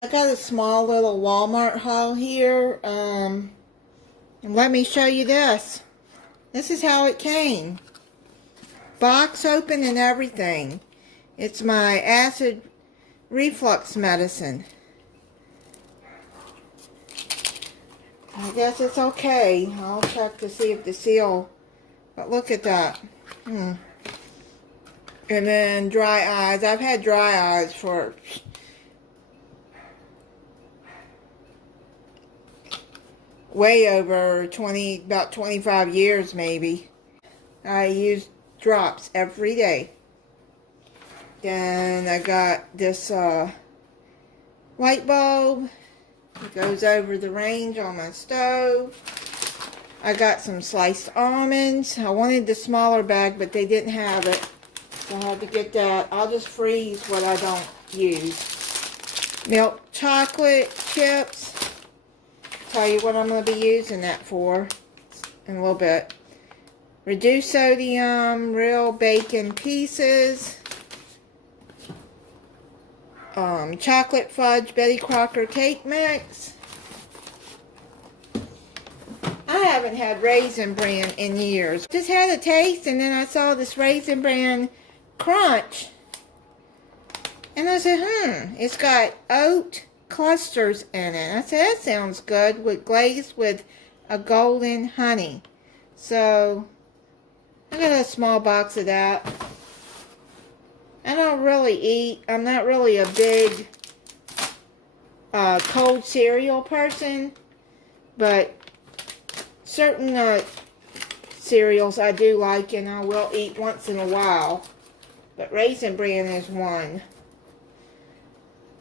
I got a small little Walmart haul here. And let me show you this. This is how it came. Box open and everything. It's my acid reflux medicine. I guess it's okay. I'll check to see if the seal... But look at that. And then dry eyes. I've had dry eyes for... way over about 25 years maybe. I use drops every day. Then I got this light bulb. It goes over the range on my stove. I got some sliced almonds. I wanted the smaller bag, but they didn't have it. So I had to get that. I'll just freeze what I don't use. Milk chocolate chips. Tell you what I'm going to be using that for in a little bit. Reduced sodium, real bacon pieces. Chocolate fudge Betty Crocker cake mix. I haven't had Raisin Bran in years. Just had a taste and then I saw this Raisin Bran crunch. And I said, it's got oat clusters in it. I said, that sounds good, with glazed with a golden honey. So I got a small box of that. I don't really eat. I'm not really a big cold cereal person, but certain cereals I do like and I will eat once in a while. But Raisin Bran is one.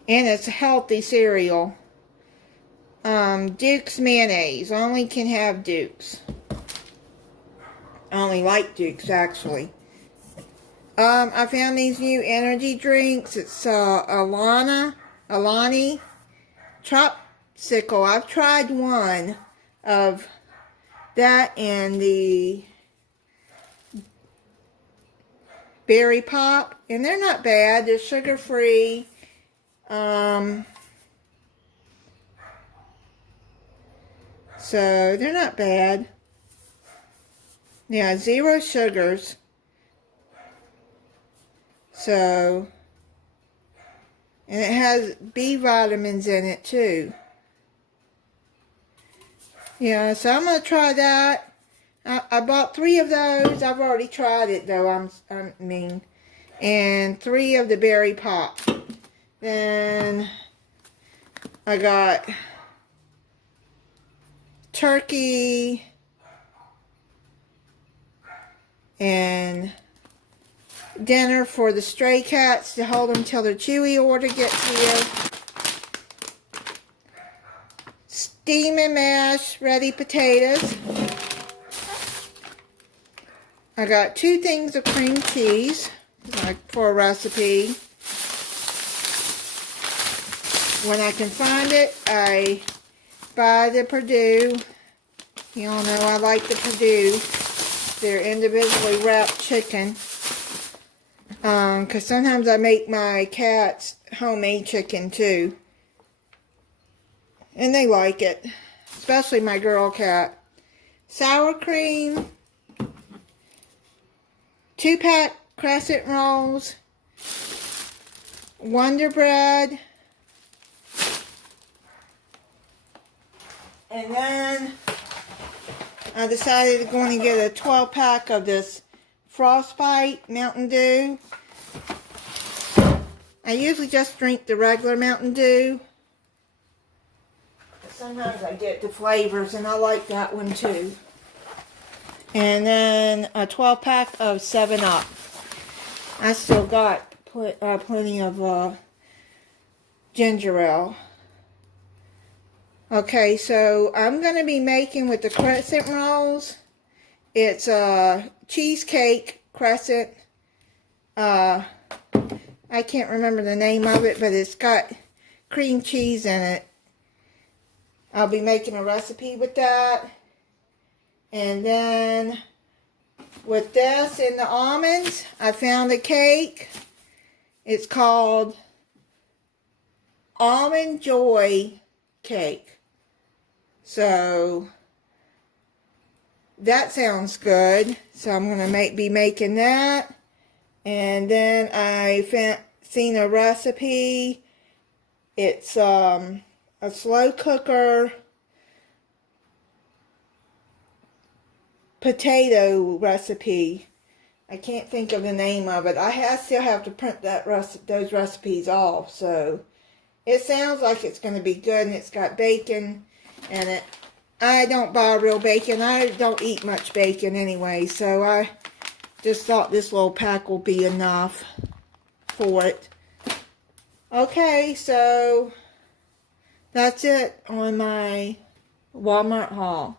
And it's a healthy cereal. Duke's mayonnaise. Only can have Duke's. I only like Duke's, actually. I found these new energy drinks. It's Alani Tropsicle. I've tried one of that and the Berry Pop. And they're not bad. They're sugar-free. So they're not bad. Yeah, 0 sugars. So, and it has B vitamins in it too. Yeah, so I'm going to try that. I bought 3 of those. I've already tried it though, and 3 of the Berry Pop. Then I got turkey and dinner for the stray cats to hold them till their Chewy order gets here. Steam and mash ready potatoes. I got 2 things of cream cheese for a recipe. When I can find it, I buy the Perdue. You all know I like the Perdue. They're individually wrapped chicken. Because sometimes I make my cats homemade chicken too. And they like it. Especially my girl cat. Sour cream. 2-pack crescent rolls. Wonder Bread. And then I decided I'm going to get a 12-pack of this Frostbite Mountain Dew. I usually just drink the regular Mountain Dew. Sometimes I get the flavors, and I like that one too. And then a 12-pack of 7-Up. I still got plenty of ginger ale. Okay, so I'm going to be making with the crescent rolls. It's a cheesecake crescent. I can't remember the name of it, but it's got cream cheese in it. I'll be making a recipe with that. And then with this and the almonds, I found a cake. It's called Almond Joy cake. So that sounds good. So I'm going to be making that. And then I seen a recipe. It's a slow cooker potato recipe. I can't think of the name of it. I still have to print those recipes off. So it sounds like it's going to be good, and it's got bacon in it. I don't buy real bacon. I don't eat much bacon anyway, so I just thought this little pack will be enough for it. Okay, so that's it on my Walmart haul.